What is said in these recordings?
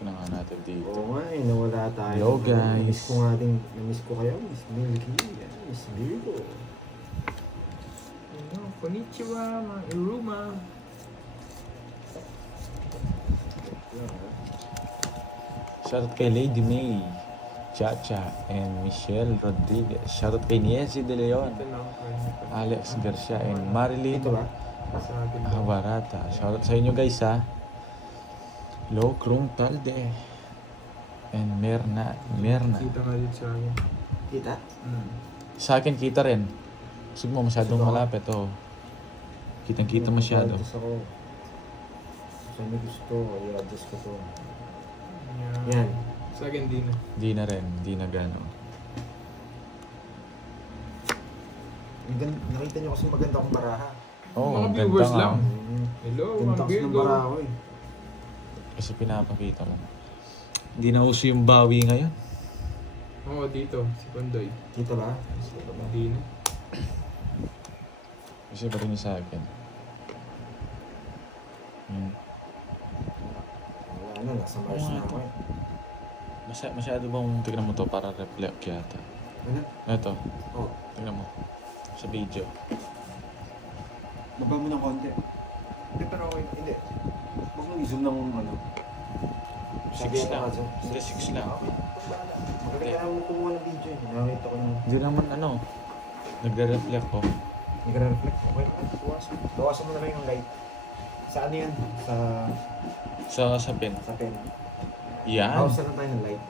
na nga natin dito. Oo nga eh, nawala tayo. Hello, guys. Namiss ko kayo, Miss Milky, Miss Virgo. Konnichiwa, mga Iruma. Shoutout kay Lady May, Chacha, and Michelle Rodriguez. Shoutout kay Niesi De Leon, Ito lang. Alex Garcia, and Marilyn Dito ba? Sa akin daw. Havarata. Shoutout sa inyo guys ha. Lo Krung Talde, and Merna. Kita nga din sa akin. Kita? Sa akin kita rin. Gusto mo masyadong Gusto ko. malapit oh. Kitang-kita masyado. Adjust ako. Saan may gusto, i-adjust ko to. Yan. Yan. Sa akin din. Di na rin, di na gano. Nakita niyo kasi maganda akong baraha. Oh, Mga ang viewers ganda nga. lang. Mm. Hello, Ganda mga kasi ng Virgo. baraha ko eh. Kasi pinapakita mo. Hindi na uso yung bawi ngayon. Oo, dito. Si Pandoy. Dito ba? Dito ba? Hindi na. Kasi pa rin yung sa akin. Wala na, nasa Mars na ako eh. Masyado bang tignan mo to para reflect yata? Ano? Ito, Oh, tignan mo. Sa video. baba mo ng konti. Hindi, pero okay. Hindi. Huwag mo i-zoom ng ano. 6 lang. Hindi, 6 lang. Magaling ka naman kumuha ng video eh. Nakita ko yung... Hindi naman ano. Nagre-reflect ko. Hindi ka na-reflect. Okay. Bawasan mo na lang yung light. Sa ano yan? Sa pen. Sa pen. Yan. Bawasan na tayo ng light.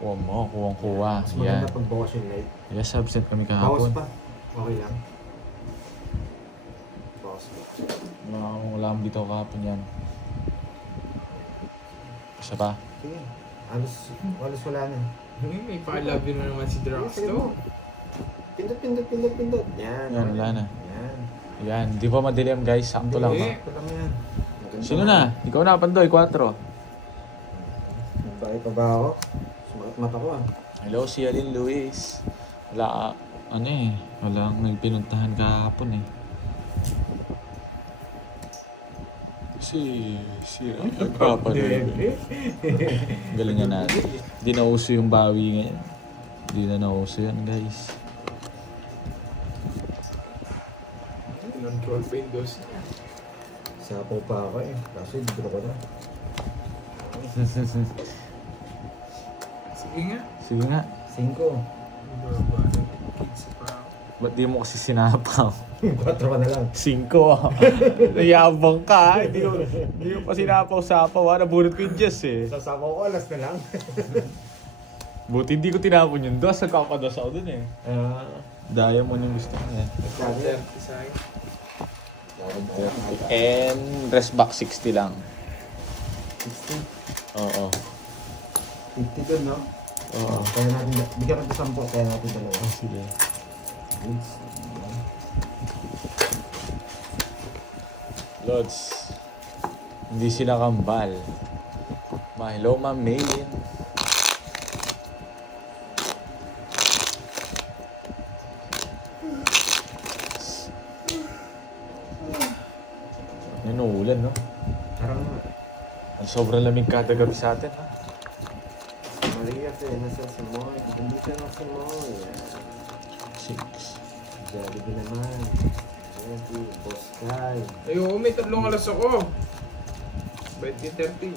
Kuha mo, kuwang-kuha. Mas Yan. maganda pag bawas yung light. Yes, absent kami Bawas kahapon. pa. Okay lang. Bawas pa. Wala akong dito kahapon yan. Isa pa. Sige. Halos wala na. May pa-love yun naman si Drax Sige mo. to. Pindot. Yan. Yan, wala na. Yan. Yan, di pa madilim guys. Sakto lang. Hindi. Ha? Ito lang yan. Maganda Sino na? Ikaw na, Pandoy, 4. Nagbay pa ba ako? Sumakit mata ko ah. Hello, si Alin Luis. Wala, ano eh. Walang nagpinuntahan kahapon eh. Si Papa rin. Galingan natin. Hindi na uso yung bawi ngayon. Hindi na nauso yan guys. Control Windows. Sapaw pa ako eh. Kasi dito ko na. Sige nga. Sige nga. 5. Kids pa ako. Ba't di mo kasi sinapaw? 4 ka na lang. 5 ah. Nayabang ka. Hindi mo pa sinapaw-sapaw ah. Nabunot ko yung Diyos eh. Sasapaw ko, alas na lang. Buti hindi ko tinapon yung dos. Nagkakados ako dun eh. Diamond yung gusto ko eh. 30 sa akin. And rest back 60 lang. 60. Oo. 50 dun, no? Oo. Kaya natin, bigyan ko 10, kaya natin dalawa. Sige. Goods. Lods. Hindi sila kambal. Hello, Ma'am Maylin. Yan o, ulan, no? Parang, Ang sobrang lamig kada gabi sa atin, ha? Maria, nasa Samoy. Dito na Samoy. 6. Jollibee naman. Ayan, si Boss Kai. Ayoko, may 3 alas ako. 20-30.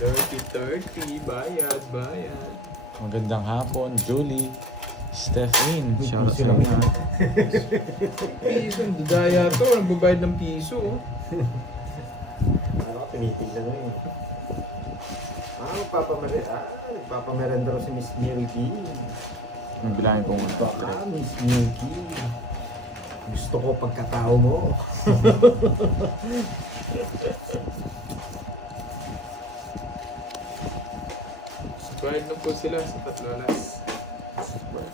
30-30. Bayad. Magandang hapon, Julie. Stephanie. Shoutout piso sa lang inyo. yan. Piso, dudaya to. Nagbabayad ng piso. Ano ka, tinitignan mo eh. Nagpapamerenda rin si Miss Milky. Ang bilangin kong ito. Miss Milky. Gusto ko pagkatao mo. Bayad na po sila sa 3 alas.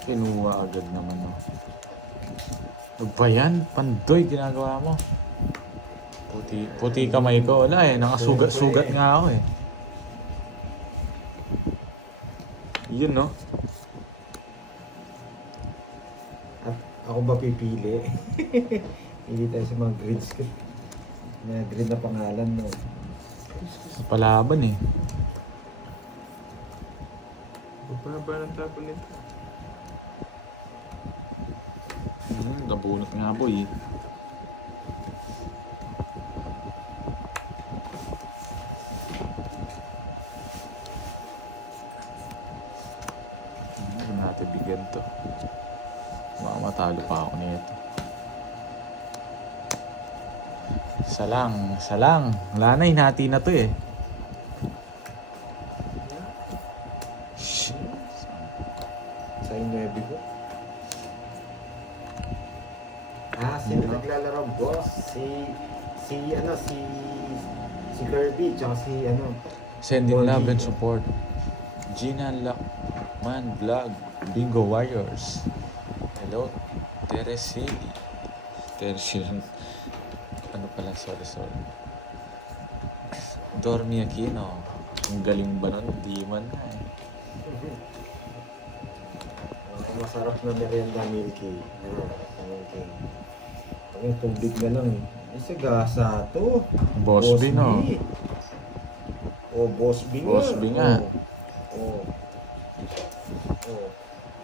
Kinuha agad naman, no? Ano ba yan? Pandoy, ginagawa mo. Puti kamay ko. Wala eh, nakasugat-sugat nga ako eh. Yun, no? At ako ba pipili? Hindi tayo sa mga green script. May green na pangalan, no? Palaban eh. Bababa ng tapon nito. Nabunot nga boy eh. Hindi natin bigyan to. Baka matalo pa ako nito. Isa lang. Wala na, hinati na to eh. Shit. Sa inyo, ko. Sino naglalaro, boss? Si Kirby, tsaka si Sending Bonji. love and support. Gina Lockman Vlog. Bingo Warriors. Hello. Teresili. Ano pala? Sorry. Dormi Aquino. Ang galing ba nun? Di man na eh. Masarap na merienda, Milky. Milky. Ang tubig na lang eh. Isa gasa to. Boss B, no? Oh, Boss B nga. Boss B nga. Oh.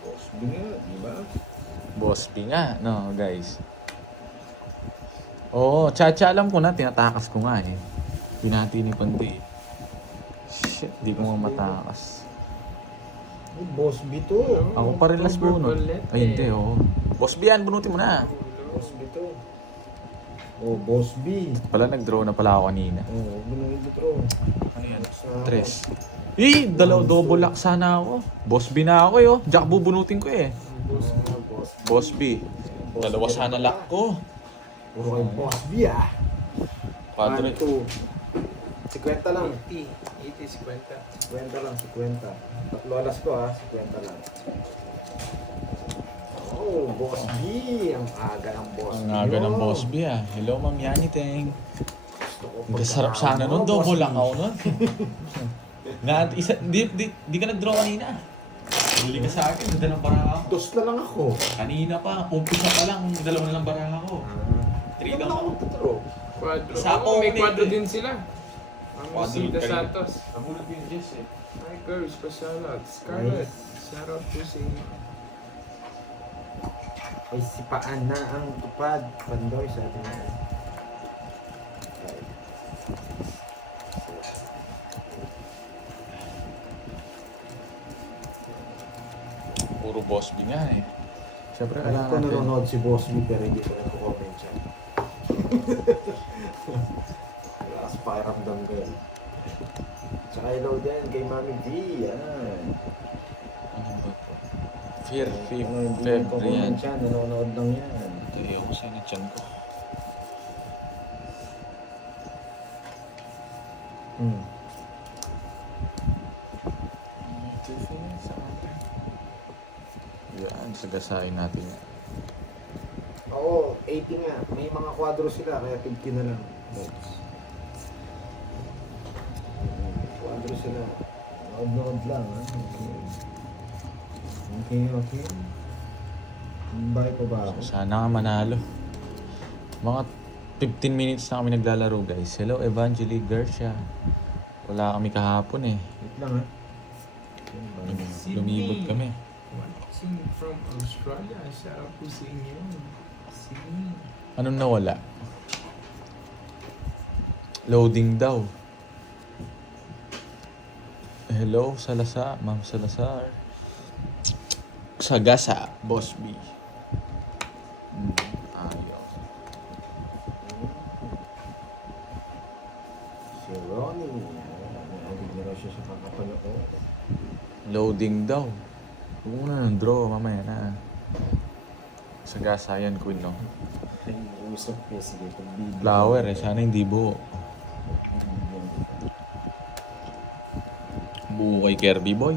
Boss B nga, di ba? Boss B nga, no guys. Oo, Chacha alam ko na, tinatakas ko nga eh. Binati ni Pandi. Shit, di ko nga matakas. Boss B to. Ako pa rin last bunot. Ay hindi, oo. Boss B yan, bunutin mo na. Boss B to. Oh, Boss B. Pala nag-draw na pala ako kanina. Oh, bunutin to, bro. Ano yan? Tres. Double lock sana ako. Boss B na ako eh, oh. Jack bubunutin ko eh. Boss B. Dalawa sana lock ko. Puro kay Boss B ah. Padre. 1, 2. 50 lang. 80, 50. 50 lang, 50. Tatlo alas ko ah, 50 lang. Oh, Boss B. Ang aga ng Boss B. Ang aga ng Boss B ah. Hello, Ma'am Yani Teng. Ang sarap sana nun, double lock ako nun. Di ka nag-draw kanina. Huli ka sa akin, dalang baraha ako. Dos na lang ako. Kanina pa, umpisa pa lang, dalawa na lang baraha ako. 3 Ano lang ako. tuturo? Quadro. Isa Oo, may ako, quadro hindi. din sila. Ang Quadro si De kayo. Santos. Nabulog yung Jess eh. Hi girls, pa-shoutout. Scarlett. Shoutout po sa inyo. Ay, sipaan na ang tupad. Pandoy, sabi na. Puro Boss B nga eh. Siyempre, Alam ko nanonood si Boss B pero hindi ko nag-comment siya. Wala kasi pakiramdam ko yun. Tsaka hello din kay Mami D. Yan. Ano ba ito? Fear, Hindi Feb, ko Rian. comment siya. Nanonood lang yan. Tayo ko sa tiyan ko. Hmm. Yan, sagasain natin yan. Oo, 80 nga. May mga kwadro sila kaya 50 na lang. Kwadro sila. Nood lang ha. Okay. Bakit pa ba ako? Sana nga manalo. Mga 15 minutes na kami naglalaro guys. Hello Evangeline Garcia. Wala kami kahapon eh. Wait lang ha. Lumibot kami. Watching from Australia. Shoutout po sa inyo. Sydney. Anong nawala? Loading daw. Hello Salazar, Ma'am Salazar. Sagasa, Boss B. Ayaw. Si Ronnie. Nahagig na raw siya sa kakapanood. Loading daw. Huwag mo na ng draw, mamaya na. Sagasa yan, Queen, no? Ay, usap niya. Sige, pagbibigyan. Flower eh, sana hindi buo. Buo kay Kirby Boy.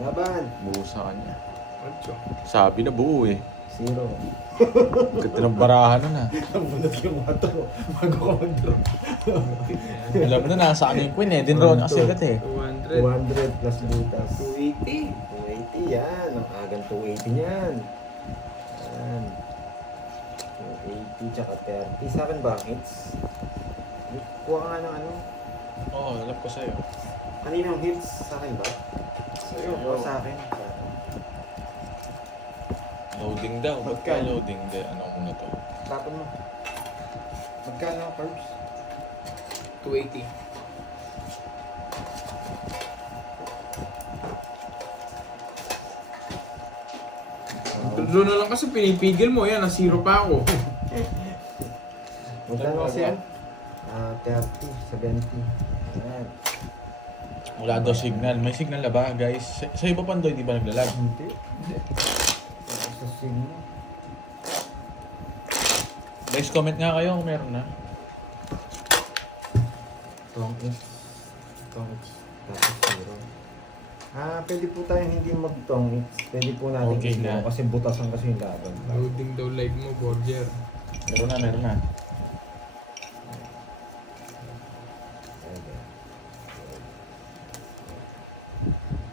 Laban. Buo sa kanya. Ocho. Sabi na buo eh. 0. Ganda ng barahan nun ah. Ang bunot yung mato. Bago ka mag-draw. Alam mo na, nasa ano yung Queen eh. Dinraw niya kasi agad eh. 200. 200 plus butas. 280. 280 yan. Ang agang 280 yan. Yan. 280 tsaka 30. Sa akin ba, hits? Kuha ka nga ng ano. Oo, alam ko sa'yo. Kaninang hits sa akin ba? Sa'yo. O sa akin? Loading daw. Ba't ka Magkano? loading? Ano muna to? Tapon mo. Magkano ang carbs? 280. Doon na lang kasi pinipigil mo. Yan, na-zero pa ako. Magkano kasi yan? 30, 70. Ayan. Wala daw signal. May signal na ba, guys? Sa iba pa hindi ba naglalag? Hindi. Tapos sa signal. Guys, comment nga kayo kung meron na. Tongits. Tapos zero. Pwede po tayong hindi mag-tongits. Pwede po natin Okay i-slow na. kasi butasan kasi yung laban. Loading daw live mo, Borger. Meron na.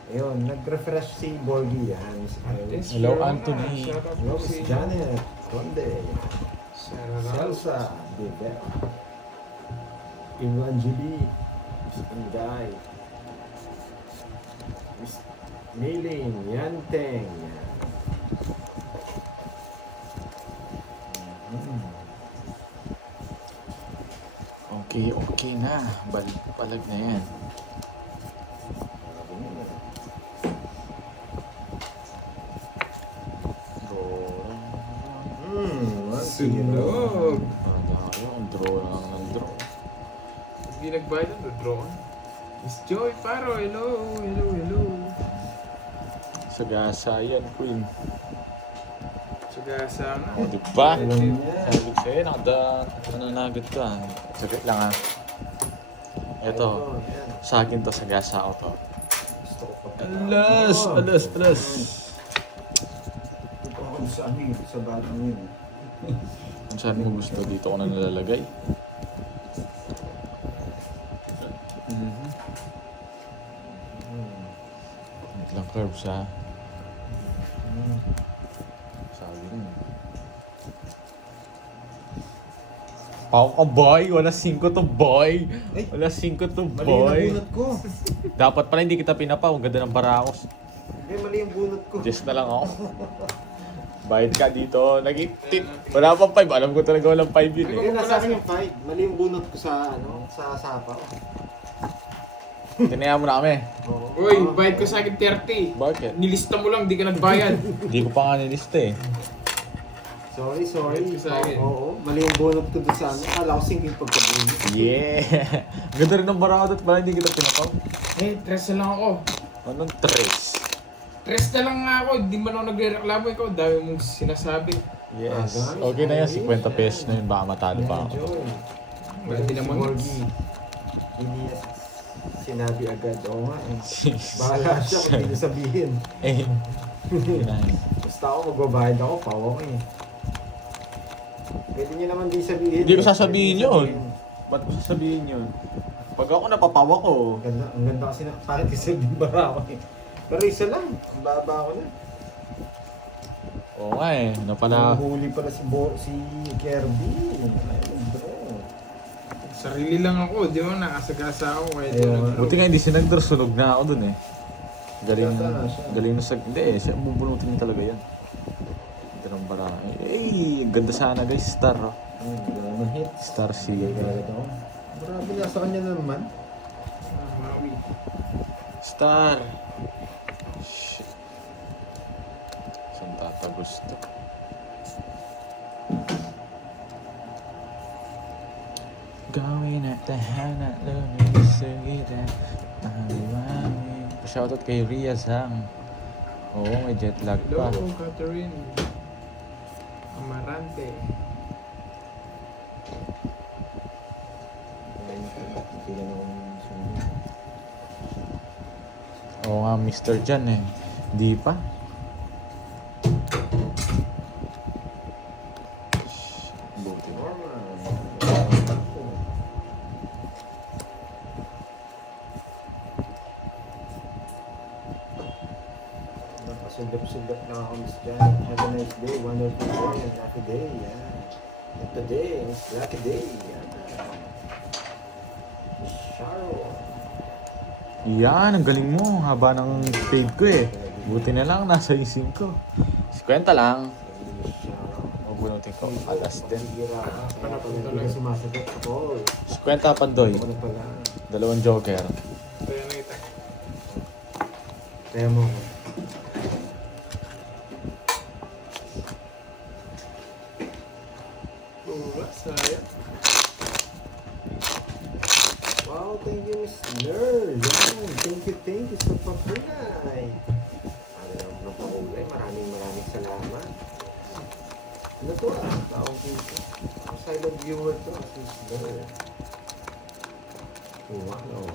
Ayun, nag-refresh si Borgie yan. Si Iris. Hello, Anthony. Hello, Miss Janet. Conde. Sarap. Salsa. Bebe. Evangeli. Miss Inday. Miss Miling. Yanteng. Okay na. Palag na yan. Sunog. Ang draw lang ng draw. Hindi nagbayad ang drone. Miss Joy Paro, hello. Sagasa yan, Queen. Sagasa nga. O, diba? Alam niya. Sabi ko sa'yo, nananagot ka. Saglit lang ha. Ito, Yan. sa akin to, sagasa ako to. Gusto ko pa. Alas! Ito ako sa amin. Sa batang yun. Kung saan mo gusto, dito ko na nalalagay. Wait lang, curves ha. Sabi rin. Pao ka boy! Wala 5 to boy! Wala 5 to Mali boy! yung bunot ko. Dapat pala hindi kita pinapaw. Ang ganda ng barakos. Mali yung bunot ko. Just na lang ako. Bayad ka dito. Nag-tip. Wala pang 5. Alam ko talaga walang 5 yun eh. Hindi, nasa akin yung 5. Mali yung bunot ko sa, sa sapa. Tinaya mo na kami. Uy, bayad ka sa akin 30. Bakit? Nilista mo lang, di ka nagbayad. Hindi ko pa nga nilista eh. Sorry. Bayad ka sa akin. Oo, mali yung bunot ko doon sa Akala ko sinking pagkabunot. Yeah! Ganda rin ng barakos at pala hindi kita pinapaw. Eh, 3 na lang ako. Anong tres? 3 na lang nga ako. Di man ako nagre-reklamo ikaw. Dami mong sinasabi. Yes. Ah, guys, Okay na yan. ayos 50 pesos yan. na yun. Baka matalo pa ako. Pwede naman. Hindi niya sinabi agad. Oo nga eh. Bahala siya kung hindi sabihin. Eh. Kinahin. Basta ako magbabayad ako, pawa ko eh. Pwede niya naman di sabihin. Hindi ko eh. sasabihin Pwede yun. sabihin. Ba't ko sasabihin yun? Pag ako napapawa ko. Ang ganda kasi na, bakit kasi bara ako eh. Pero isa lang, ang baba ako na. Oo nga eh. Ano pala? Huli pala si Kirby. Ayun, bro. Sarili lang ako. Di ba nakasagasa ako. Kaya di Ayun. nag- Buti nga hindi sinagdor. Sunog na ako dun eh. Galing Ganda na siya. galing na sag... Hindi eh. Bubunutin niya talaga yan. Ganda ng barang. Eh, ganda sana guys. Star oh. Ganda ng hit. Star si... Grabe nga sa kanya naman. Maui. Star! Shit. Saan tatagos to? Gawin at tahanan, lumilis sa gita. Mahaliwangin. Pa-shoutout kay Ria Zhang. Oo, may jet lag pa. Hello, Catherine. Amarante. Oo nga, Mr. Jan eh. Di pa? Buti. Nakasundap-sundap na ako, Miss Jan. Have a nice day, wonderful day, and happy day. Yeah. And today is lucky day. Yeah. Sharon. Yan, ang galing mo. Haba ng fade ko eh. Buti na lang, nasa ising ko. 50 lang. Mabunutin ko. Alas din. Hira ka. Kaya pala hindi ka sumasagot sa call. 50 pandoy. Ako na pala. Dalawang joker. Kaya nakita. Kaya mo ako. Sayang. Wow, thank you, Miss Nerd. Yan, thank you sa pakulay. Alam mo ng pakulay, maraming salamat. Ano to tawag dito. Silent viewer to, Miss Nerd. Wow.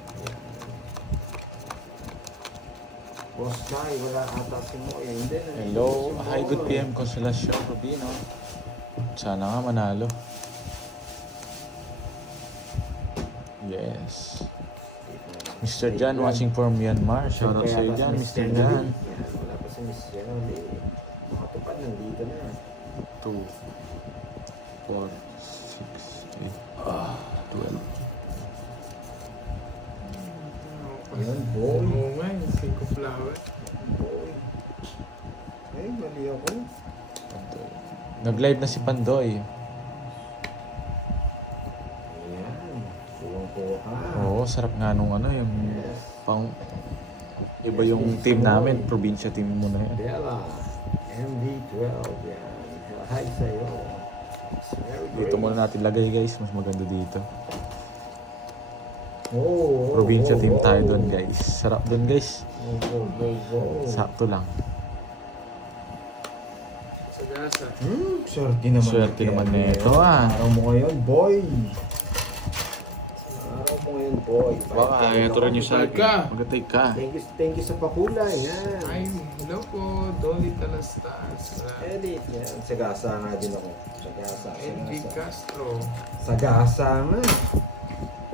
Boss Kai, wala ata si Moy. Hindi. Hello. Hi, good PM. Consolacion Rubino. Sana nga manalo. Yes. Mr. Jan watching from Myanmar. Shout out sa iyo dyan, Mr. Jan. Wala pa si Miss Jenny. Makatupad, nandito na. 2, 4, 6, 8, 12. Ayan, boy. Oo nga, yung Cinco Flower. Boy. Ay, mali ako. Pandoy. Nag-live na si Pandoy. Ayan. Kuha ka. Oo, sarap nga nung ano, yung pang... Iba yung team namin, probinsya team mo na yan. Bella. MV12. Yan. Hi sa'yo. Dito muna natin lagay guys, mas maganda dito. Oh, Probinsya team tayo doon guys. Sarap doon guys. Go. Sakto lang. Sa gasa. Swerte naman. Swerte naman nito, Araw mo ngayon, boy. Araw mo ngayon, boy. Baka ito rin yung sa Balik ka. akin. Magatay ka. Thank you sa pakulay. Yan. Ay, hello po. Dolly Talastas. Edit. Yan. Sagasa nga din ako. Sagasa. Envy Castro. Sagasa nga.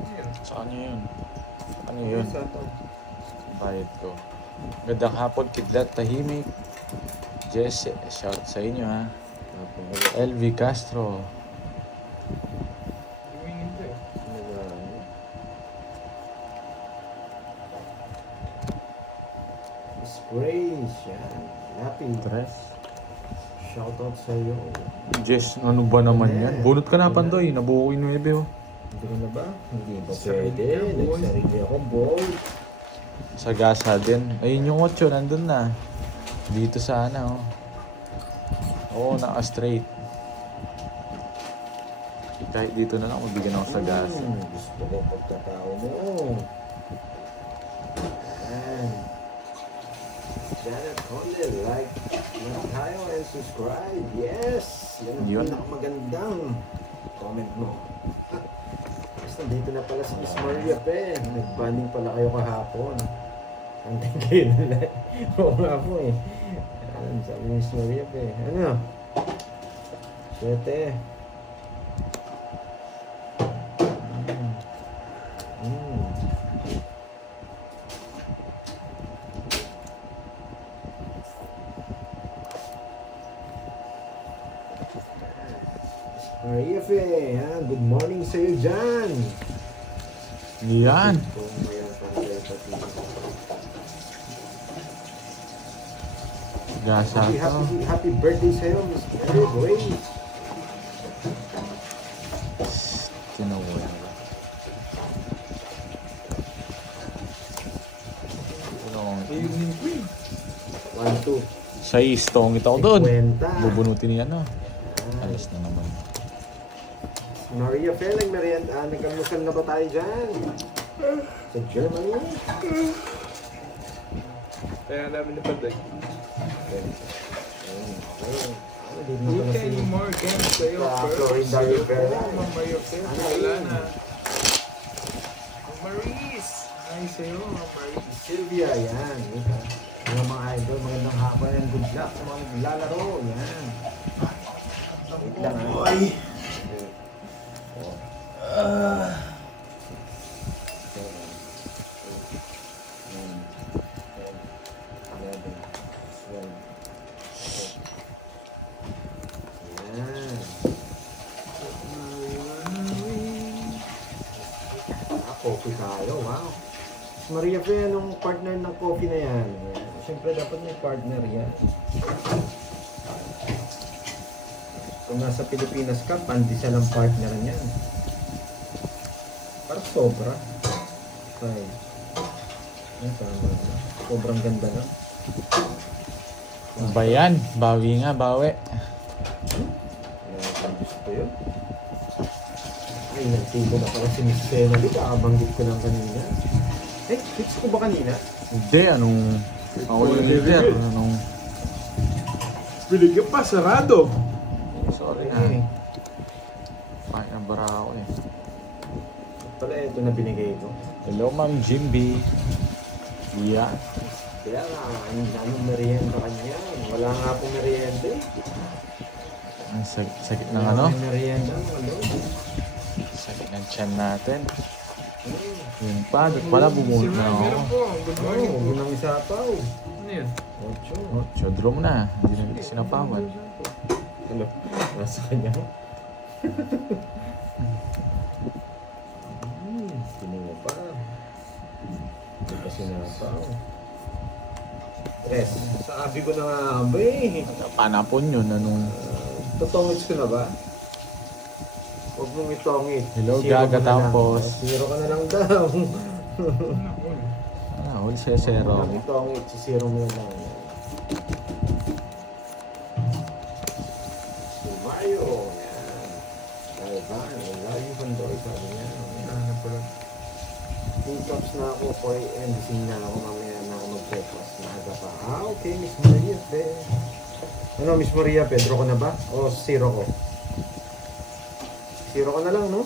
Ayan. Saan nyo yun? Ano yun? Sa to. Bayad ko. Gandang hapon, Kidlat Tahimik. Jesse, shout sa inyo ha. LV Castro. Lumingin to eh. Miss Grace. Yan. Lapid. Tres. Shoutout sa'yo. Jess, ano ba naman yan? Bunot ka na, Pandoy. Nabuo ko yung 9 oh. Hindi ko na ba? Hindi ba Sarili pwede? ka, boy. Nagsarili ako, boy. Sa gasa din. Ayun yung 8, nandun na. Dito sana oh. Oo, naka-straight. Kahit dito na lang, magbigyan ako sa gasa. Gusto ko pagkatao mo. Yan. Janet Condell, like tayo and subscribe. Yes! Yan ang Yun. pinakamagandang comment mo. Basta dito na pala si Miss Maria Pe. Nag-banding pala kayo kahapon. Antay kayo na lang. Oo nga po eh. Yan, sabi ni Miss Maria Pe. Ano? 7. Maria Fe, ha? Good morning sa iyo dyan. Yan. Kung mayroon pa kayo pati. Gasa to. Happy birthday sa iyo, Miss Mary Grace. Tinawala. Ayun yung queen. 1, 2. Sa istong ito ako doon. 50. Bubunutin niya no. Alas na naman. Maria Fe, nagkamusan na ba tayo dyan? Sa Germany? Kaya namin na paday. Dito na Good pala Kenny si Morgan sa'yo, Florida Rivera. Ma'am Mario Ken, wala na. Ma'am Maris. Hi sa'yo, Ma'am Maris. Sylvia, yan. Mga idol, magandang hapon and good luck sa mga naglalaro. Yan. Wait lang, ha? Ako, Coffee tayo, wow. Maria Fe, anong partner ng coffee na yan? Siyempre dapat may partner yan. Kung nasa Pilipinas ka, pandesal ang partner niyan. Parang sobra. Okay. Yan, tama na. Sobrang ganda na. Ano ba yan? Bawi nga, bawi. Ang gusto yun. Ay, nagtigo na pala si Miss Penalty. Kakabanggit ko lang kanina. Eh, fix ko ba kanina? Hindi, anong... Ako yung leader. Anong... Binigyan pa, sarado. Sorry Eh, na. Bakit nabara ako eh. pala ito na binigay ko. Hello, Ma'am Jimby. Yeah. Kaya nga, anong merienda kanya? Wala nga pong merienda eh. Ang sakit ng Wala ano? pong merienda, ano? Sakit ng tiyan natin. Yun pa, doon pala bumunod na ako. Meron po. Good morning po. Huwag nang isapaw. Ano yun? Ocho. Oh, chodro mo na. Hindi na sinapawan. Ano? Nasa kanya? Siningo pa. Hindi pa sinapaw. Tres. Sabi ko na nga ba eh. Panapon yun, anong... Totongits ko na ba? Huwag mong itongit. Hello, Zero Gaga ka na lang. Tampos. Zero ka na lang daw. Huli siya zero. Huwag itongit. Si zero mo na lang. Si Mario. Yan. Dahil ba? Love you, Pandoy. Sabi niya. Ano pala? 2 cups na ako. Koy, and gising na ako. Mamaya na ako mag-breakfast. Maaga pa. Ah, okay. Miss Maria. Ano, Miss Maria? Pedro ko na ba? O zero ko? Zero ka na lang, no?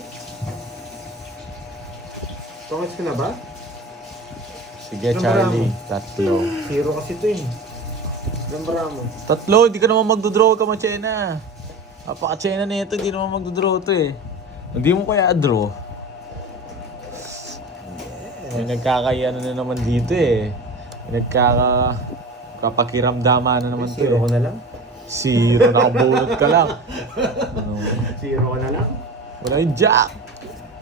Tongits ka na ba? Sige, Ilang Charlie. baramo? Tatlo. Zero kasi ito eh. Ilang bara mo? Tatlo, hindi ka naman magdodraw ka, Machena. Napaka-Chena na ito, hindi naman magdodraw ito eh. Hindi mo kaya draw. May nagkakayano na naman dito eh. May kapakiramdaman na naman ito Zero eh. ka na lang? Zero, nakabulot ka lang. Ano? Zero ka na lang? Wala yung jack.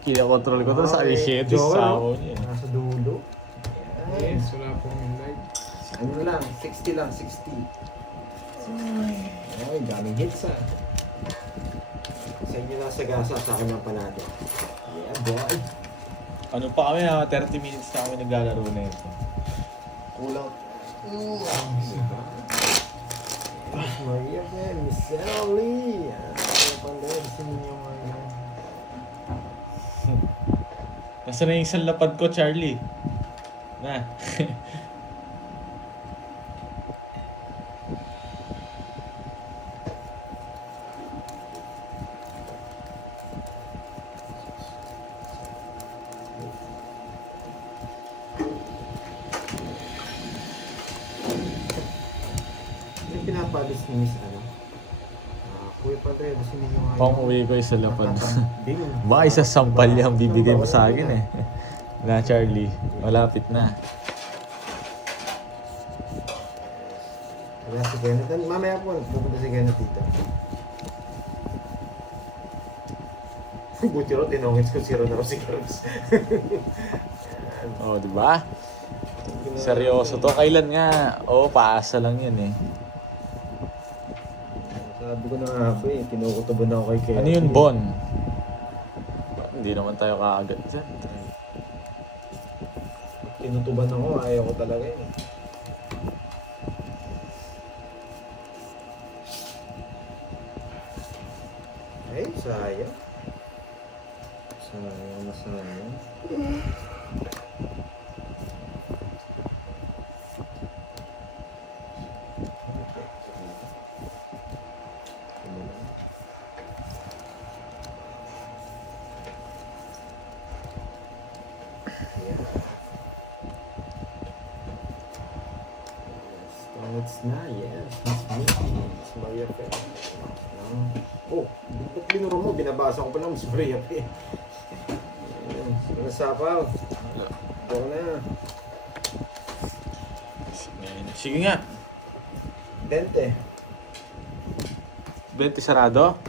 Kinakontrol ko to sa Okay. Aliceto Joker, sa no? niya. Nasa dulo. Yes, wala pong live. Ano lang? 60 lang, 60. Ay, daming hits ah. Sa inyo lang sa gasa, sa akin lang panalo. Yeah, boy. Ano pa kami ha? 30 minutes na kami naglalaro na ito. Kulang. Miss Maria, Miss Sally. Ano pang dahil sa inyo ngayon? Nasaan na yung isang lapad ko, Charlie? Na. Yung pinapalis ni Miss ano? Kuya Padre, gusto niyo ngayon? Pang uwi ko isa lapad. Nakakambing. Baka isa sampal yung bibigay mo sa akin eh. Na, Charlie. Malapit na. Wala si Kenneth. Mamaya po, pupunta si Kenneth dito. Buti ro, tinongits ko zero na ro si Carlos. Oh, di ba? Seryoso to. Kailan nga? Oo, paasa lang yan eh. Sabi ko na nga po eh, kinukutuban ako kay Kenneth. Ano yun, Bon? Hindi naman tayo kaagad dyan. Tinutuban ako, ayaw ko talaga eh. Ay, sayang. Sayang na sayang. It's na, yes. Miss Mickey. Miss Maria Pe. Oh, ba't linuro mo? Binabasa ko pa lang Miss Maria Pe. Nasapaw. Ito na. Sige nga. 20. 20 sarado?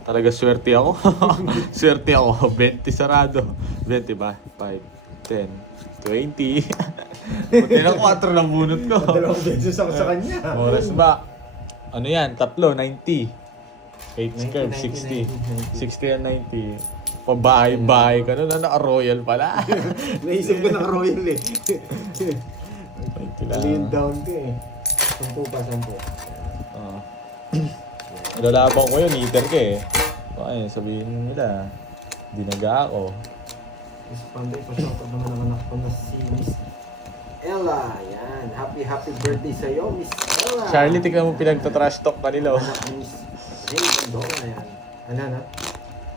Talaga swerte ako. Swerte ako. 20 sarado. 20 ba? 5, 10, 20. Buti na 4 ng bunot ko. Dalawang beses ako sa kanya. Oras ba? Ano yan? Tatlo, 90. 8 curve, 90, 60. 60 and 90. Pabahay-bahay ka na, naka-royal pala. Naisip ko naka-royal eh. 90 lang. Lean down ko eh. 10 pa, 10. Oo. Lalaban ko yun, eater ka eh. Okay, sabihin nila, dinaga ako. Miss Panday, pa-shoutout naman ang anak ko na si Miss Ella. Yan. Happy birthday sa'yo, Miss Ella. Charlie, tignan mo pinagtatrash talk kanila. Oh. Anak ni Miss Raymond. Ayan. Ano na?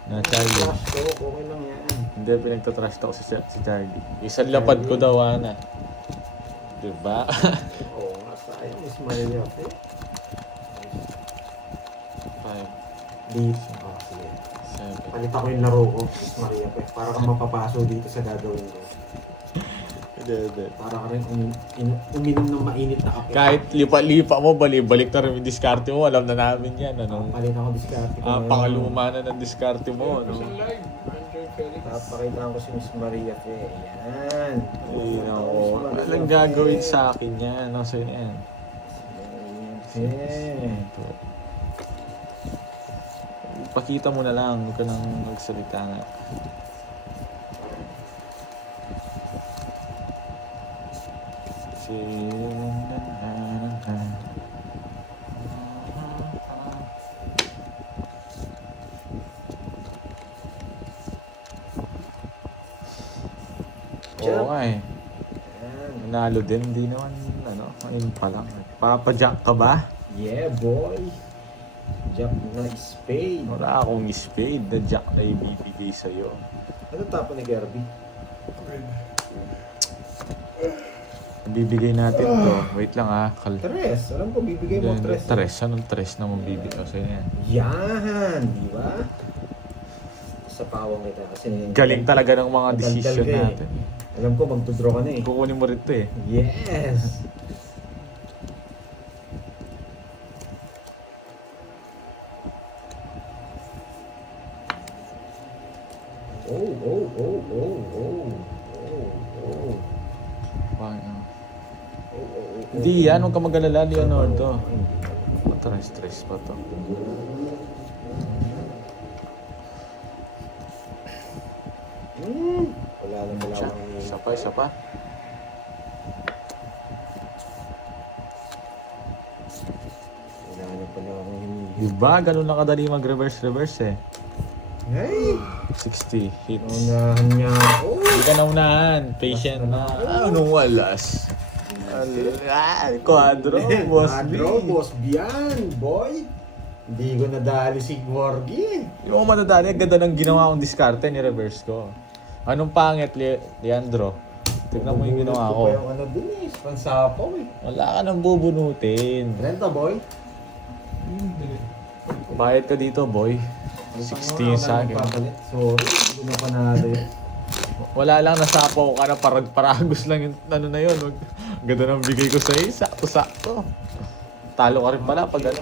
Na Charlie. Trash talk, okay lang yan. Hindi, pinagtatrash talk si Charlie. Isang lapad ko daw, Ana. Diba? Oo nga, sayang Miss Maria. Eh? 5, Dito. Oh, sige. 7. Palit ako yung laro ko, Miss Maria. Para kang mapapaso dito sa gagawin ko. Hindi. Para ka rin uminom ng mainit na kape. Kahit lipa-lipa mo, balik na rin yung diskarte mo. Alam na namin yan. Ano? Palit ako diskarte ko. ngayon. Pangaluma na ng diskarte mo. Ano? Ano? Live. Enjoy Felix. Papakitaan ko si Miss Maria Fe. Yan. Ay, nako. Walang gagawin sa akin yan. Ano sa'yo yan? Fe. Ito. Pakita mo na lang. Huwag ka nang magsalita nga. Oo nga eh. Yan. Nanalo din. Hindi naman, ano, ayun pa lang. Papajack ka ba? Yeah, boy. Jack na spade. Wala akong spade na jack na ibibigay sa'yo. Ano tapo ni Gerby? Bibigay natin to. Wait lang ah. Tres. Alam ko, bibigay mo tres. Tres. Anong tres na mabibigay ko sa'yo yan? Yan. Di ba? Sa pawang kita kasi... Galing talaga ng mga Nadaldal decision ka eh. natin. Alam ko, magtudraw ka na eh. Kukunin mo rito eh. Yes! Oh. Hindi yan. Huwag ka mag-alala, Leonardo. Stress pa to. Wala na pala akong Isa pa. Wala na pala akong hinihingi. Diba? Ganun lang kadali mag-reverse eh. Hey! 60 hits. Naunahan niya ako. Hindi ka naunahan. Patient na. Anong walas? Quadro, boss B. Quadro, boss B yan, boy. Hindi ko nadali si Gorgie. Yung mga matadali, ang ganda ng ginawa kong diskarte, ni-reverse ko. Anong pangit, Leandro? Tignan mo yung ginawa ko. Yung ano dun eh, pansapaw eh. Wala ka nang bubunutin. Renta, boy. Bayad ka dito, boy. 16 sa akin. Sorry, hindi ko na panalo yun. Wala lang, nasapaw ka na, paragos lang yung ano na yun. Ang ganda ng bigay ko sa'yo, sakto-sakto. Talo ka rin pala pag ano,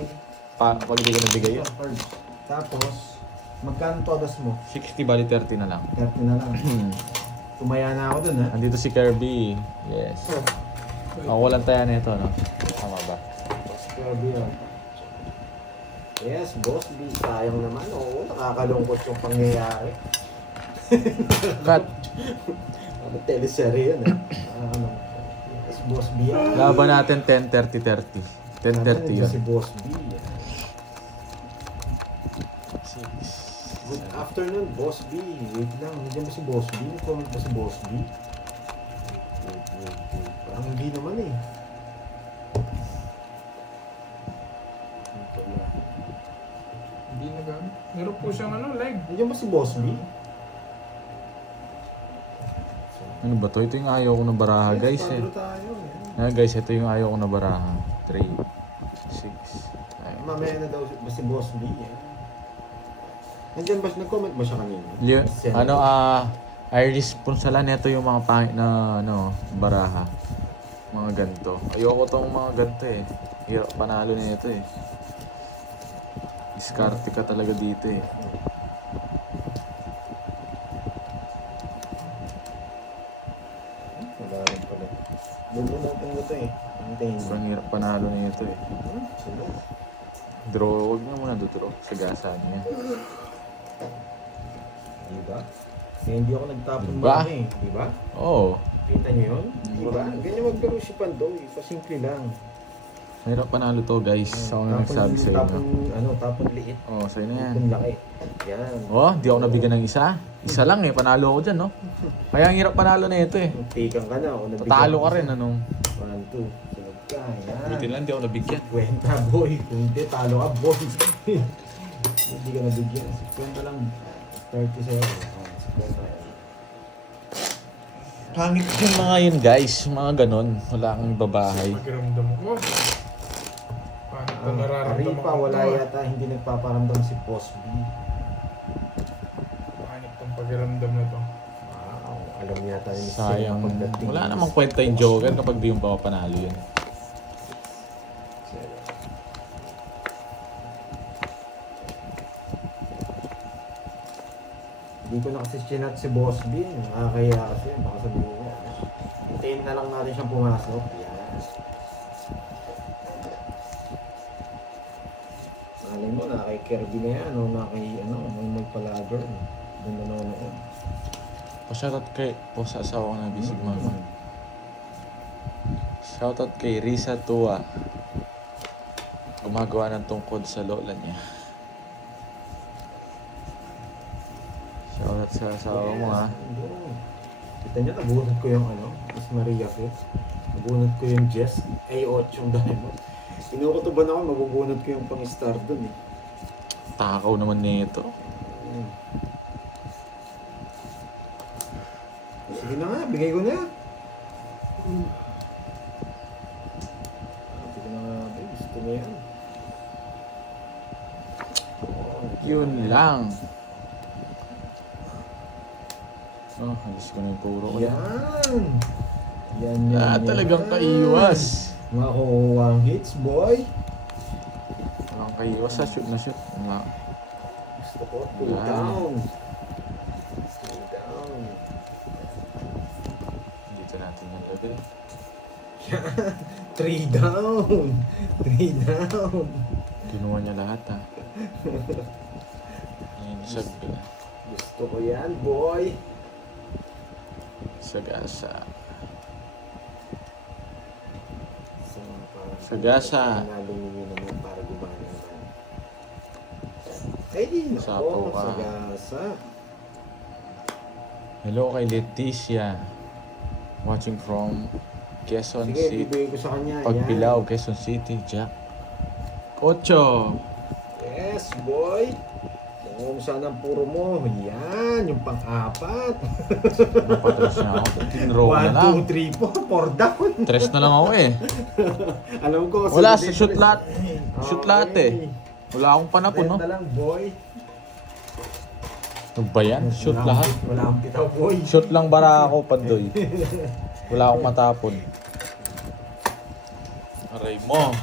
pag hindi ko nabigay yun. Tapos, magkano todas mo? 60 bali 30 na lang. 30 na lang. Tumaya na ako dun ha. Andito si Kirby. Yes. Ako walang taya nito, no? Tama ba? Boss Kirby yan. Yes, Boss B. Sayang naman. Oo, nakakalungkot yung pangyayari. Cut. Ano, teleserye yan eh. Yes, Boss B yan. Laban natin 10-30-30. 10-30 yun. Si Boss B yan. Good afternoon, Boss B. Wait lang, nandiyan ba si Boss B? Comment ba si Boss B? Wait. Parang hindi naman eh. Hindi na gamit. Meron po siyang live. Nandiyan ba si Boss B? Ano ba to? Ito yung ayaw ko na baraha, guys eh. Pagro tayo. Guys, ito yung ayaw ko na baraha. 3, 6, Mamaya na daw ba si Boss B? Nandiyan ba, nag-comment ba siya kanina? Iris Punsalan, ito yung mga pangit na baraha. Mga ganito. Ayoko tong mga ganito eh. Hirap panalo na ito eh. Diskarte ka talaga dito eh. Wala rin pala. Bubunutin mo to eh. Hintayin mo. Sobrang hirap panalo na ito eh. Sino? Draw, huwag na muna draw. Sagasan niya. Diba? Kaya hindi ako nagtapon Diba? ba eh. Diba? Oo. Kita nyo yun? Diba? Ganyan maglaro si Pandoy. Pasimple lang. Mahirap panalo to guys. Ako na nagsabi sa inyo. Tapon liit. Oo, sa'yo na yan. Tapon laki. Yan. Oh, di ako nabigyan ng isa. Isa lang eh, panalo ako dyan, no? Kaya ang hirap panalo na ito eh. Tigang ka na. Tatalo ka rin, anong? 1, 2. Sunod ka. Yan. Buti lang, di ako nabigyan. 50 boy. Kung hindi, talo ka boy. Hindi ka nabigyan. 50 lang. 30 sa'yo. 50 yan. Pangit yung mga yun guys, mga ganon. Wala kang babahay. Pakiramdam ko. Paano ito nararamdaman Aripa, ko wala to? yata hindi nagpaparamdam si Boss B. Paano itong pakiramdam na to? Wow, alam yata ni Mr. Sayang. pagdating. Wala namang kwenta yung Joker kapag di yung papanalo yun. Hindi ko na kasi chinat si Boss B. Nakakaya kasi. Baka sabihin ko. Hintayin na lang natin siyang pumasok. Yan. Alin mo, na kay Kirby na yan. O na kay, may magpalager. Doon na noon. Pa-shoutout kay, sa asawa ko na bisig mama. Shoutout kay Risa Tua. Gumagawa ng tungkod sa lola niya. Shoutout sa asawa mo ha. Kita niyo, nabunod ko yung Miss Maria Fit. Nabunod ko yung Jess. A8 yung dahil mo. Inukutuban ako, mabubunod ko yung pang-star dun eh. Takaw naman nito. Sige na nga, bigay ko na yan. Sige na nga, babe. Gusto mo yan. Yun lang. Oh, halos ko na yung puro ko. Yan! Yan, Talagang kaiwas. Makukuha ang hits, boy. Walang kaiwas sa shoot na shoot. Wala. Gusto ko, pull Yan. down. Pull down. Dito natin yung level. 3 down. 3 down. Kinuha niya lahat ha. Ayun, sabi na. Gusto ko yan, boy. Sagasa. So, parang Sagasa. Nalumingi naman para gumana naman. Ay, di Sapaw nako. ka. Sagasa. Hello kay Leticia. Watching from Quezon Sige, City. bibigay ko sa kanya. Pagbilao, Quezon City, Jack. Ocho. Yan. Yes, boy. Kung saan ang puro mo. Yan, yung pang-apat. Napatras niya ako. Tinrow na lang. 1, 2, 3, 4 down. Tres na lang ako eh. Alam ko. Wala sunod sa din shoot ulit. lahat. Shoot lahat eh. Wala akong panapon no. Renta lang, boy. Ano ba yan? Shoot Wala lahat. akong- Wala akong pitaw, boy. Shoot lang bara ako, Pandoy. Wala akong matapon. Aray mo.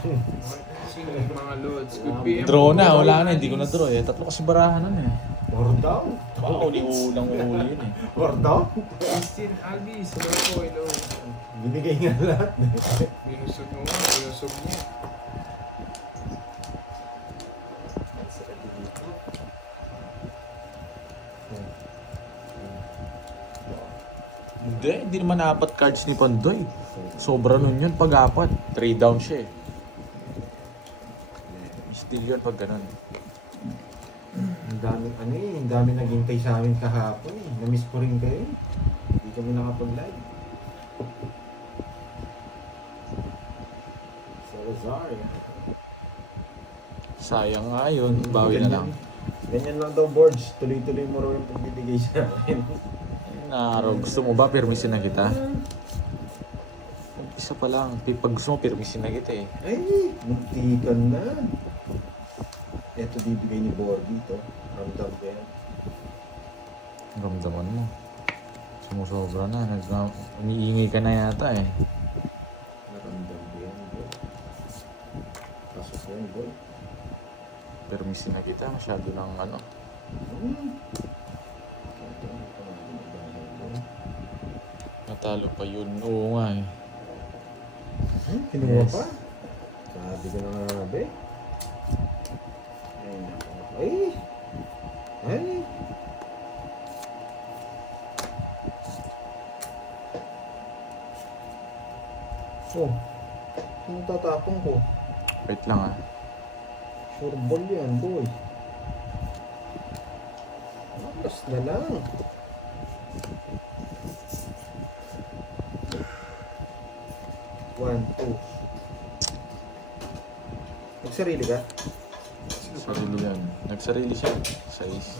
Sino yung mga loads? Good PM. Draw na, wala na. Hindi ko na draw eh. Tatlo kasi barahan nun eh. 4 down. Baka uli-ulang uli yun eh. 4 down. Christine Alvis, hello po, hello. Binigay nga lahat. Binusog mo nga, binusog mo. Hindi naman apat cards ni Pandoy. Sobra nun yun pag apat. 3 down siya eh. Still yun pag ganun. Ang dami, ang dami naghintay sa amin kahapon eh. Na-miss ko rin kayo. Hindi kami nakapag-live. Salazar. Sayang nga yun. Bawi na lang. Ganyan lang daw, boards. Tuloy-tuloy mo raw yung pagbibigay sa akin. Naro, gusto mo ba permisin na kita? Isa pa lang. Pag gusto mo, permisin na kita eh. Ay, muntikan na. Ito bibigay ni Borby to. Ramdam ko yan. Ramdaman mo. Sumusobra na. Umiingay ka na yata eh. Ramdam ko yan, boy. Pasok yan, boy. Permisin na kita. Masyado ng ano. Natalo pa yun. Oo nga eh. Kinuha Yes. pa. Sabi ko na nga, be. Ay, naku. Ay. Ay. Oh. Ano tatapong ko? Wait lang ah. Sure ball yan, boy. Alas na lang. One, two. Nagsarili ka? Sarili yan. Nagsarili siya. Size.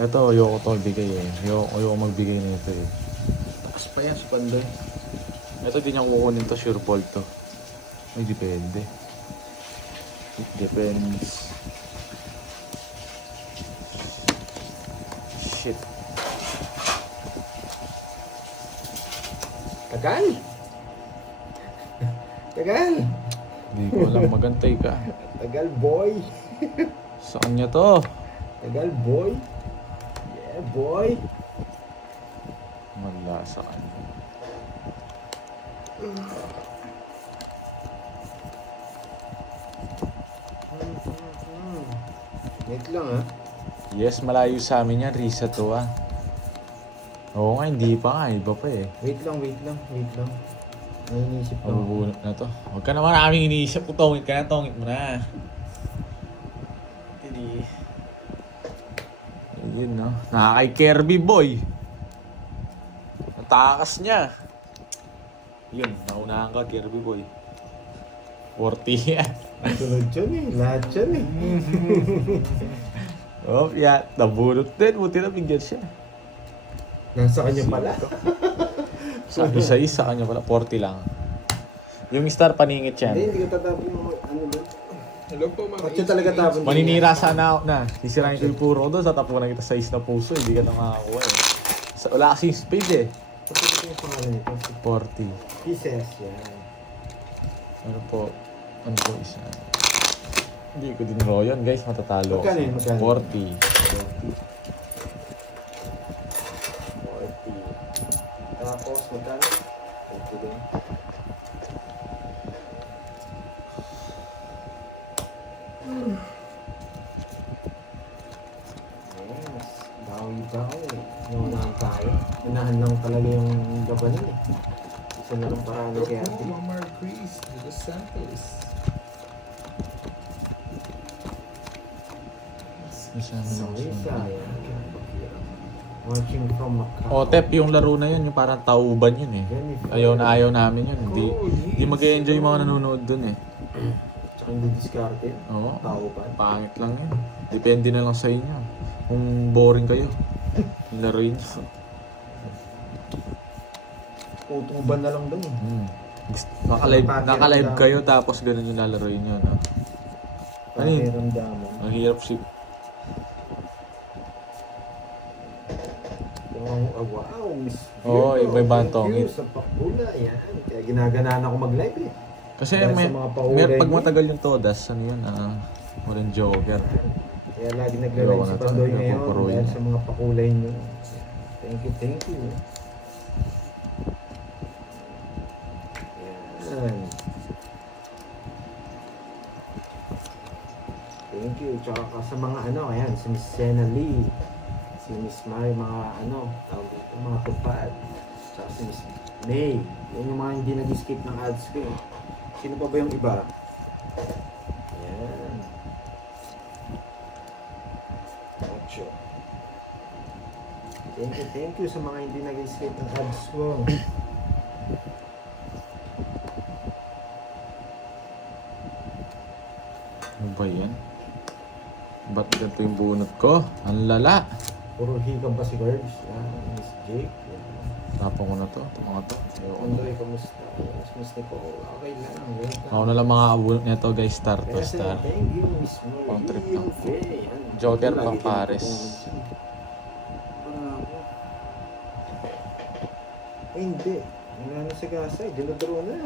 Ito, ayoko to magbigay eh. Ayoko magbigay nito eh. Takas pa yan sa pandoy. Ito, di niya kukunin to. Sure ball to. Ay, depende. It depends. Shit. Tagal! Tagal! Hindi ko alam, magantay ka. Tagal, boy! Sa kanya to. Tagal, boy! Yeah, boy! Magla sa kanya. Wait lang ha. Yes, malayo sa amin yan. Risa to ah. Oo nga, hindi pa nga. Iba pa eh. Wait lang. May inisip ko. Mabubunot na to. Huwag ka naman aming iniisip. Kung tongit ka na, tongit mo na. Hindi. Yun no. Nakakay Kirby boy. Natakas niya. Yun, naunahan ka Kirby boy. 40 yan. Sunod yun eh. Lahat yun eh. Oh, yan. Nabunot din. Buti na bigyan siya. Nasa kanya pala. Sabi sa isa kanya pala, 40 lang. Yung star paningit Hindi, yan. hindi ko tatapon yung ano doon. Hello po mga Ba't yun talaga tapon? Maninira sana ako na. Sisirain ko yung puro ko doon. Tatapunan kita sa is na puso. Hindi ka na makakuha eh. Wala kasing speed eh. Ba't yun yung pangalan nito? 40. Pieces, yan. Ano po? Ano po isa? Hindi ko din raw yun guys. Matatalo ako. Magkano yun? Magkano? 40. 40. Tapos, magkano? 40 din. Yes. Bawi-bawi. Naunahan tayo. Unahan lang talaga yung labanan eh. Isa na lang parang Hello si po Ate. mga Marquis de Los Santos. Isa na lang Sorry, siya. sayang. Watching from Macau. Otep, yung laro na yun, yung parang tauban yun eh. Ayaw namin yun. Hindi, Oh, hindi mag-enjoy yung mga nanonood dun eh. Tsaka hindi discarded. Oo. Tao pa. Pangit lang yun. Depende na lang sa inyo. Kung boring kayo, laruin nyo. Utuban na lang doon eh. Naka-live kayo tapos ganun yung lalaroin nyo. No? Ano yun? Pakiramdaman. Ang hirap si... Wow, Miss Oo, Virgo, iba-iba ang thank tongit. you sa pakula, yan. Kaya ginaganaan ako mag-live eh. Kasi Dahil may, sa mga pakulay pag niya. matagal yung todas, ano yun, walang joker. Kaya lagi nagla-live Ayoko si na to, Pandoy ayoko ngayon puruin. dahil sa mga pakulay niyo. Thank you. Yan. Thank you. Tsaka sa mga ano, ayan, si Miss Sena Lee, si Miss Mary, mga ano, tawag dito, mga tupad. Tsaka si Miss May. Yan yung mga hindi nag-skip ng ads ko. eh. Sino pa ba yung iba? Yan. Ocho. Thank you sa mga hindi nag-skip ng ads ko. Ano ba yan? Ba't ganito yung bunot ko? Ang lala. Puro hikam pa si Curbs. Yan, Miss Jake. Yan. Tapon ko na to, ito mga to. Ayoko na. Pandoy, kamusta? Miss Nicole. Okay lang. Wait lang. Ako na lang mga abunot nito guys, star to Kaya star. thank you, Miss Mary. Pang trip lang. Okay, yan. Joker Lagi pang din pares. ako. Bravo. Eh, hindi. Wala na sa gasa. Dinodro na.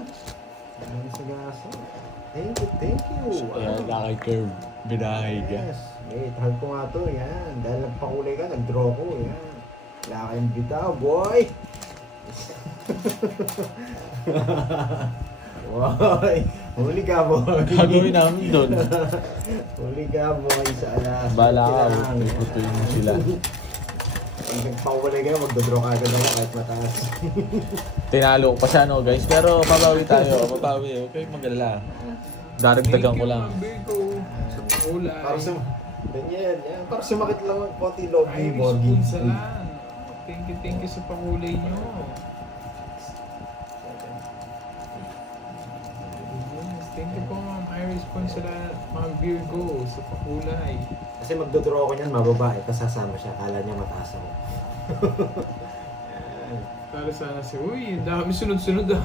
Wala na sa gasa. Thank you. Kaya lakay curve. Binahay ka. Yes. Eh, tahan ko nga to. Yan. Dahil nagpakulay ka, nag-draw ko. Yan. Wala kayong bitaw, boy. Boy. Huli ka, boy. Gagawin namin doon. Huli ka, boy, sa alas. Bala ka, Kailangan. ikutuin mo sila. Pag nagpakulay kayo, magdodraw ka agad ako kahit mataas. Tinalo ko pa siya, no, guys. Pero pabawi tayo. Pabawi. Huwag kayong mag-alala. Daragdagan ko lang. Bigo. Sa kulay. Para sa... Ganyan, yan. Para sumakit lang ang konti loob ni Iris Borgie. Punsalan. Thank you sa pakulay nyo. Yes, thank you po Ma'am Iris Punsalan, Ma'am Virgo sa pakulay. Kasi magdodraw ko niyan, mababa. Tapos sasama siya. Akala niya mataas ako. Para sana si uy, ang dami sunod-sunod ah.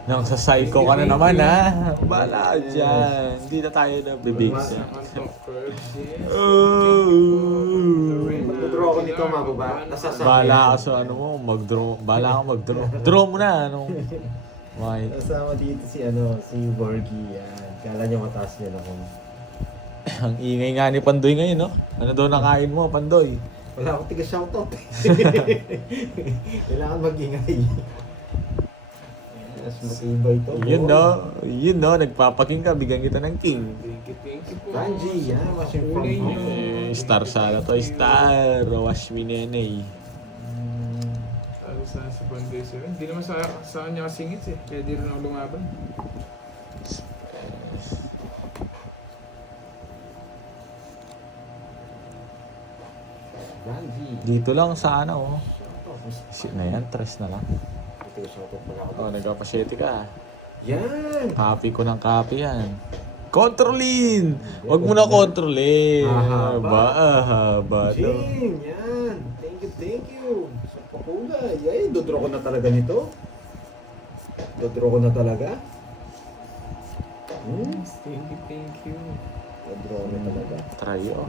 Nang sa psycho ka na naman, ha? Bala dyan. Hindi na tayo nabibigsa. Naman to, Curbs, yes. Oh. Magdodraw ako nito, mababa. Tapos sasama Bala niya. ka sa ano mo, mag-draw. Bala ka mag-draw. Draw mo na, ano? May. Kasama dito si Borgie. Yan. Kala niya mataas niya ako. Ang ingay nga ni Pandoy ngayon, no? Ano daw nakain mo, Pandoy? Wala akong tiga-shoutout. Kailangan mag-ingay. Yes, matibay ito. Yun, no? Nagpapaking ka, bigyan kita ng king. Thank you po. Kanji, yan. Washing from Kulay home. nyo. Star sana to, star. Wash me nenay. Para sana sa Pandoy sir. Hindi naman sa kanya kasingit eh. Kaya di rin ako lumaban. Kanji. Dito lang sa ano, oh. Shit na yan, tres na lang. Tiga-shoutout pala ako. Oh, nagpapasyete ka. Yan! Copy ko ng copy yan. Kontrolin! Huwag mo na kontrolin. Mahaba. Haba to. Jing! Yan! Thank you! Sa pakulay. Ay, dodraw ko na talaga nito. Dodraw ko na talaga. Yes, thank you. Dodraw ko na talaga. Try, oh.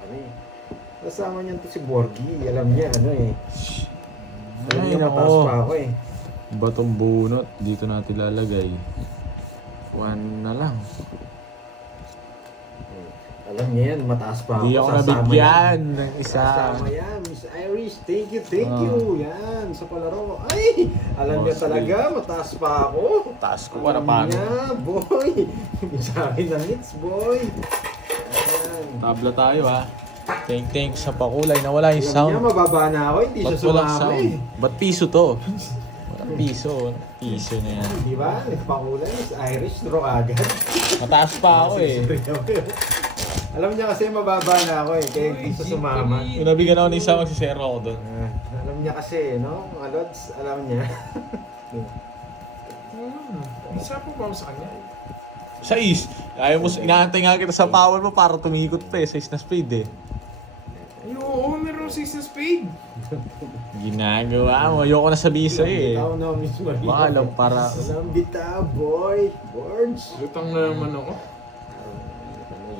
Ano eh. Kasama niyan to si Borgie. Alam niya, ano eh. Alam Ay, niya, mataas nako. pa ako eh. Batong bunot, dito natin lalagay. One na lang. Alam niya yan, mataas pa ako. Hindi ako Sasama nabigyan yan. ng isa. Sasama yan, Miss Irish. Thank you. Yan, sa palaro. Ay! Alam niya Boss, talaga, mataas pa ako. Taas ko para paano. Yeah, boy. Sa akin ng hits, boy. Ayan. Tabla tayo, ha. Thank sa pakulay. Nawala yung Alam niya, sound. mababa na ako. Hindi Ba't siya walang sumama sound? eh. Ba't piso to? Walang piso. Piso na yan. Di ba? Nagpakulay, Miss Irish, draw agad. Mataas pa ako eh. Alam niya kasi mababa na ako eh. Kaya hindi siya sumama. Kung nabigyan ako ng isa, magsishare ako doon. Alam niya kasi, no? Mga lods, alam niya. Isa po ba ako sa kanya? Sais! Ayaw mo, inaantay nga kita sa power mo para tumikot pa eh. Sais na speed eh. Ay, oo, meron 6 na spade. Ginagawa mo. Ayoko na sabihin sa'yo eh. Bitaw na, Miss Maria. Baka lang para... Walang bitaw, boy. Boards. Lutang na naman ako.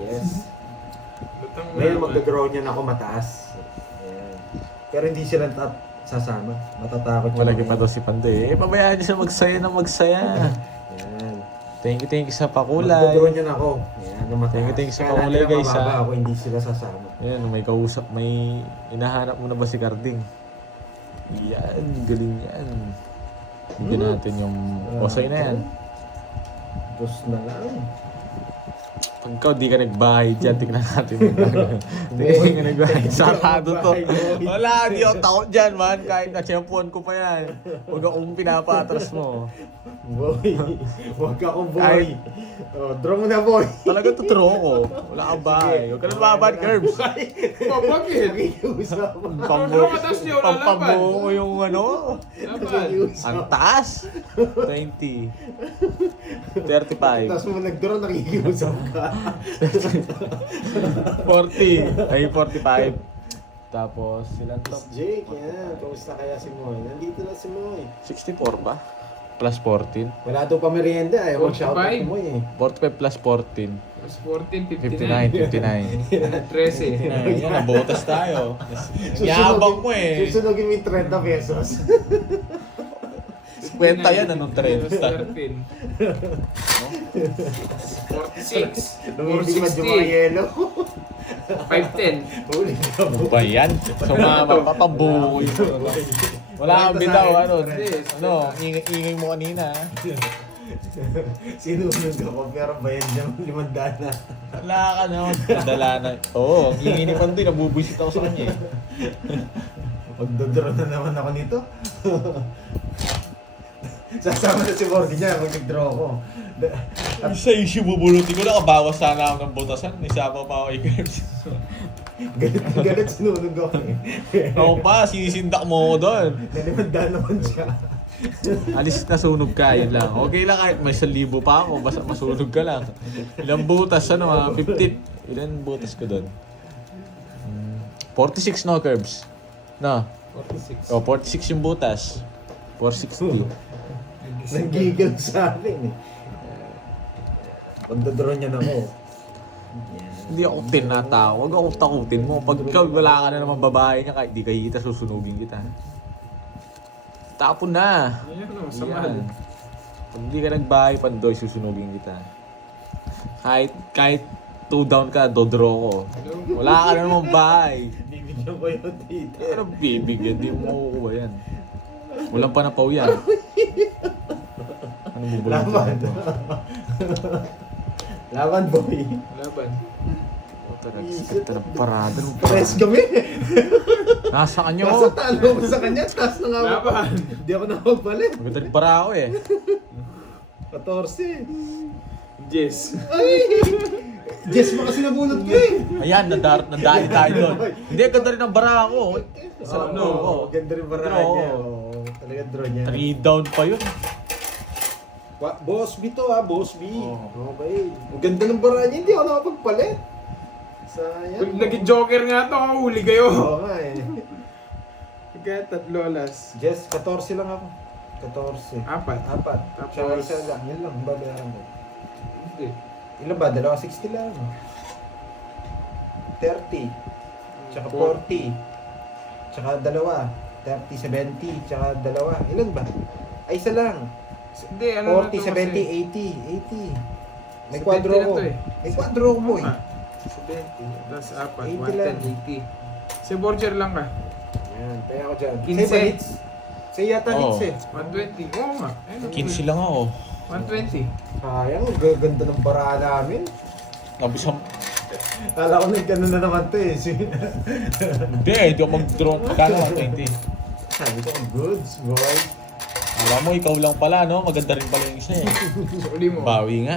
Yes. Lutang na Ngayon naman. magdadraw niyan ako mataas. Ayan. Pero hindi sila sasama. Matatakot siya. Malagi pa daw si Pandoy. Eh, pabayaan niyo siya magsaya na magsaya. Ayan. Thank you sa Magdadraw pakulay. niyan ako. Ayan, na mataas. Thank you sa Kaya pakulay, nila guys, mababa ha. ako, hindi sila sasama. Ayan, may kausap, may hinahanap mo na ba si Carding? Yan, galing yan. Bigyan natin yung osay na yan. Dos na lang. Pagka di ka nagbahay dyan, tignan natin yung gagawin. Tignan ka nagbahay. Sarado to. Wala, di ako takot dyan, man. Kahit na-champion ko pa yan. Huwag akong pinapatras mo. Boy. Huwag ako boy. Kahit- Oh, draw mo na boy. Talaga tuturo ko. Wala kang bahay. Huwag ka nang babad, Curbs. Bakit? Nakikiusap. Pero matas niyo, lalaban. Pampabuo ko yung ano. Laban. Ang taas. 20. 35. Tapos mo nag-draw, nakikiusap ka. 40. Ay, 45. Tapos, silang top. Jake, yan. Kamusta kaya si Moy? Nandito na si Moy. 64 ba? Plus 14. Wala daw pa merienda. Ayaw mag-shoutout 45. si Moy eh. 45 plus 14. Mas 14, 59, 59. 13. Yan, nabotas tayo. Yabang mo eh. Susunogin mo yung 30 pesos. Kwenta yan, anong 30? 13. 46. Lumilipad yung mga yelo. 510. Huli ka Ano po. ba yan? Sumama pa pambuhay mo. Wala kang bitaw, ano? Ano, ingay mo kanina. Sinunod ako pero bayad niya 500 na. Wala ka naman. Nadala na. Oo, ang ingay ni Pandoy, nabubuisit ako sa kanya eh. Magdodraw na naman ako nito. Sasama na si Bordy niya kung nag-draw ako. Isa issue bubulutin ko, nakabawas sana ako ng butasan. Isama pa ako i-curves. Galit na galit sinunod ako eh. Ako pa, sinisindak mo ako doon. Nalimandaan naman siya. Alis na sunog ka, yun lang. Okay lang kahit may 1,000 pa ako, basta masunog ka lang. Ilang butas, ano, 50. Ilan butas ko doon? 46 no, Curbs? No? 46. Oh, 46 yung butas. 460. Nagigil sa akin eh. Pagdodraw niya na ako. Hindi ako tinatawag. Huwag ako takutin mo. Pag ikaw wala ka na naman babae niya, kahit di kayo kita, susunugin kita. Tapon na. Ayan o, samahan. Yan. Pag hindi ka nagbahay, Pandoy, susunugin kita. Kahit 2 down ka, dodraw ko. Wala ka na naman bahay. Bibigyan ko yung titer. Ano bibigyan? Di mo makukuha yan. Walang panapaw yan. Ano mo bulang Laban. Laban, boy. Laban. Sikat na ng parada. Press kami. Nasa kanya Nasa ko. talo ko sa kanya. Taas na nga ako. Laban. Hindi ako nakapagpalit. Maganda rin para ako eh. 14. Yes. Ay! Jess mo kasi nabunot ko eh. Ayan, nadali tayo doon. Hindi, ganda rin ang bara ako. Sa Oo, ano, oo. ganda rin baraan Draw. niya. Oo, talaga draw niya. 3 down pa yun. Boss B to ha, Boss B. Oo. Okay. Ang ganda ng baraan niya, hindi ako nakapagpalit. Sayang. Pag naging joker nga to, huli kayo. Oo nga eh. Kaya 3 alas. Jess, 14 lang ako. 14. 4. Apat. Tapos- Tsaka isa lang. Yun lang, babayaran ko. Hindi. Ilan ba? Dalawa 60 lang. 30. Tsaka 40. Tsaka dalawa. 30, 70. Tsaka dalawa. Ilan ba? Ay, isa lang. Hindi, ano 40, 70, 80. 80. May 70 quadro na ko. to eh. May quadro ko, boy. 70. Plus 4. 80 lang. 110, 80. Si Borger lang ka. Yan, kaya ako dyan. 15. Sa'yo ba hits? Sa'yo yata Oo. hits eh. 120. Oo nga. Ayun, 15 lang ako. 120. Sayang, ang gaganda ng bara namin. Tapos ang... Kala ko nagkano na naman to eh. Hindi ako mag-draw. Kala 20. Sabi ko, goods, boy. Alam mo, ikaw lang pala, no? Maganda rin pala yung isa eh. Sa uli mo. Bawi nga.